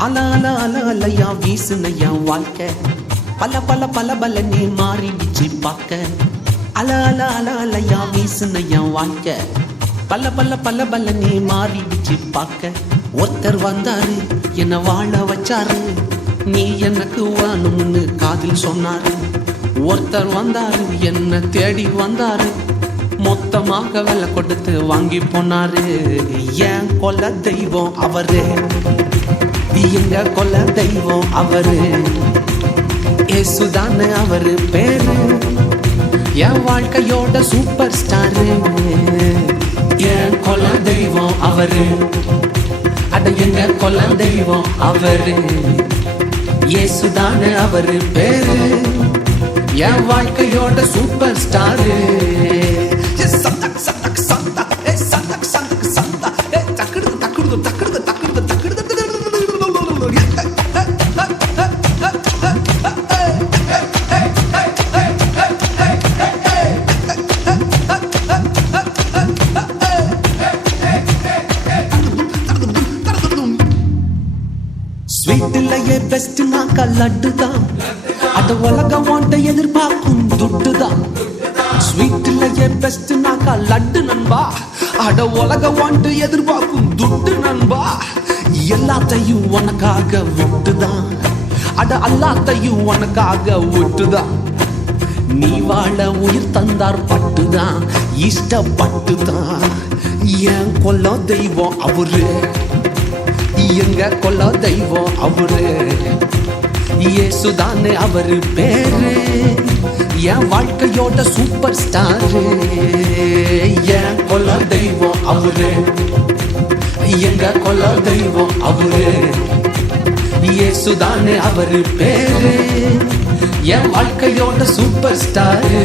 அல அல அல அலையா வீசுனையா வாழ்க்கை பல பல பல பல நீ மாறிடுச்சு பார்க்க அல அல அல அலையா வீசுனையா வாழ்க்கை பல பல பல பல நீ மாறிடுச்சு பார்க்க ஒருத்தர் வந்தாரு என்ன வாழ வச்சாரு நீ எனக்கு வேணும்னு காதில் சொன்னாரு ஒருத்தர் வந்தாரு என்ன தேடி வந்தாரு மொத்தமாக விலை கொடுத்து வாங்கி போனாரு என் கொல்ல தெய்வம் அவரு எங்க கொல்ல தெய்வம் அவரு ஏசுதானே அவரு பேரு என் வாழ்க்கையோட சூப்பர் ஸ்டாரு என் கொல்ல தெய்வம் அவரு அட எங்க கொல்ல தெய்வம் அவரு ஏசுதானே அவரு பேரு என் வாழ்க்கையோட சூப்பர் ஸ்டாரு ஸ்வீட்டிலேயே பெஸ்ட் நாக்கா லட்டு தான் அட உலகம் வாண்ட எதிர்பார்க்கும் துட்டு தான் ஸ்வீட்டிலேயே பெஸ்ட் நாக்கா லட்டு நண்பா அட உலகம் வாண்ட எதிர்பார்க்கும் துட்டு நண்பா எல்லாத்தையும் உனக்காக விட்டுதான் அட எல்லாத்தையும் உனக்காக விட்டுதான் நீ வாழ உயிர் தந்தார் பட்டுதான் இஷ்டப்பட்டுதான் என் கொல்ல தெய்வம் அவரு எங்க கொல்ல தெய்வம் அவரு ஏசுதானே அவரு பேரு என் வாழ்க்கையோட சூப்பர் ஸ்டாரு என் கொல்ல தெய்வம் அவரு எங்க கொல்ல தெய்வம் அவரு ஏசுதானே அவரு பேரு என் வாழ்க்கையோட சூப்பர் ஸ்டாரு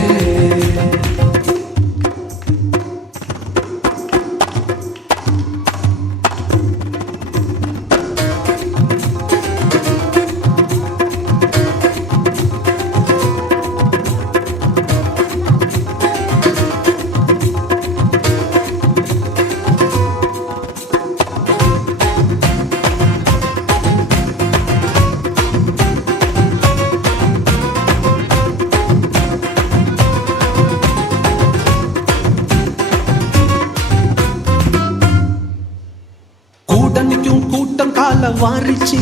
கூட்டம் கால வாரிச்சு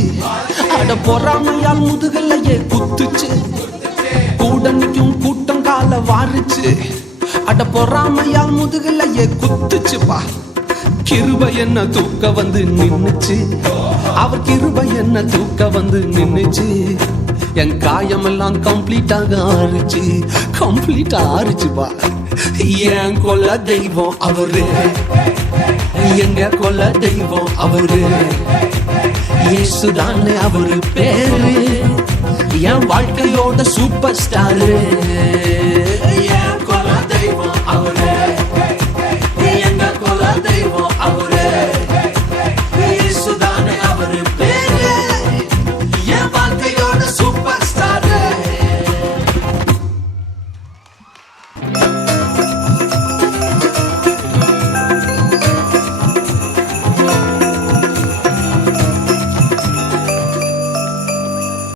அட பொறாமையால் முதுகலையே குத்துச்சு கூடனிக்கும் கூட்டம் கால வாரிச்சு அட பொறாமையால் முதுகலையே குத்துச்சுப்பா கிருபை என்ன தூக்க வந்து நின்னுச்சு அவர் கிருபை என்ன தூக்க வந்து நின்னுச்சு என் காயமெல்லாம் கம்ப்ளீட்டாக ஆறுச்சுப்பா என் கொல்ல தெய்வம் அவரு எங்க கொல்ல தெய்வம் அவரு ஏசுதானே அவரு பேரு என் வாழ்க்கையோட சூப்பர் ஸ்டாரு